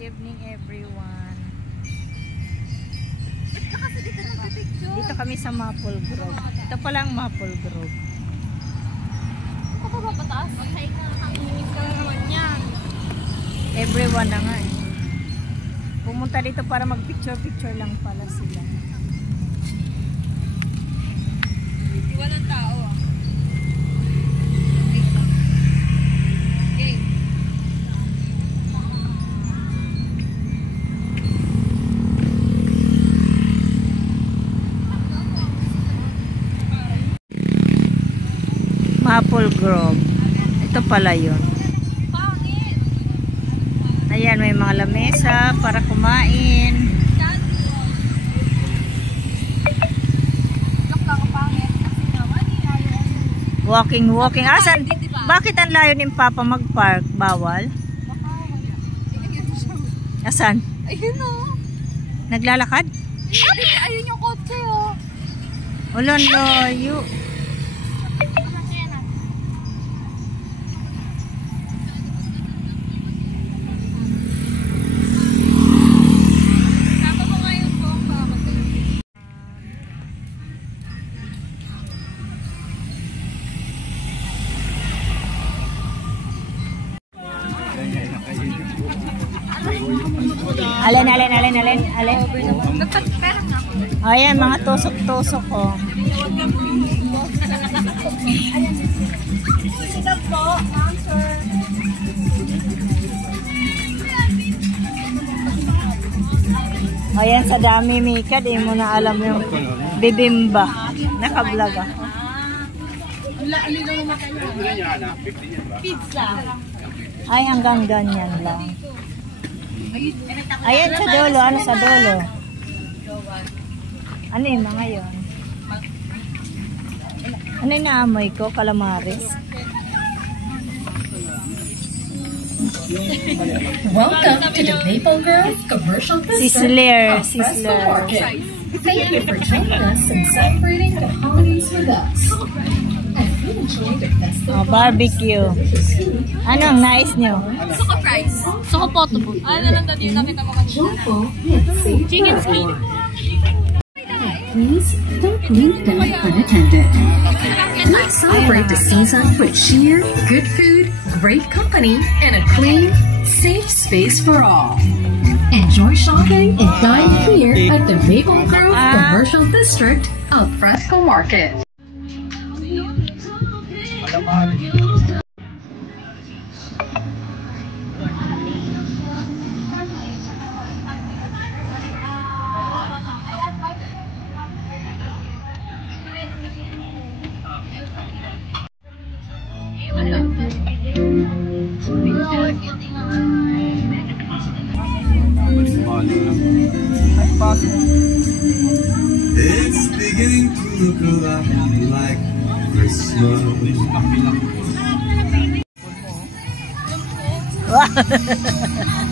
Good evening everyone. Dito kami sa Maple Grove. Ito pala ang Maple Grove. Ako pa ba pataas? Inis ka na naman yan. Everyone na nga eh. Pumunta dito para mag-picture-picture lang pala sila. Walang tao. Maple Grove. Ito pala yun. Ayan, may mga lamesa para kumain. Walking. Asan? Bakit ang layo ni Papa mag-park? Bawal? Asan? Ayun o. Naglalakad? Ayun yung kotse o. Ulan, layo. Alin. Nagpagpera na ako. Ayan, mga tusok-tusok oh. Ayan, sa dami Mika, di mo na alam yung bibimba. Naka-vlog ako. Pizza. Ay, hanggang ganyan lang. Ayan sa dulo. Ano sa dulo? Ano yung mga yun? Ano yung naamoy ko? Calamares? Welcome to the Maple Grove Commercial Sizzler. Thank you for joining us and celebrating the holidays with us. Oh, barbecue. Anong nais nyo? Suka fries. Suka poto po. Ano lang dati yung nakita mo kanina? Chicken skin. Please don't leave them unattended. Let's celebrate the season with cheer, good food, great company, and a clean, safe space for all. Enjoy shopping and dine here at the Maple Grove Commercial District of Fresco Market. It's beginning to look a lot like Christmas. Wow.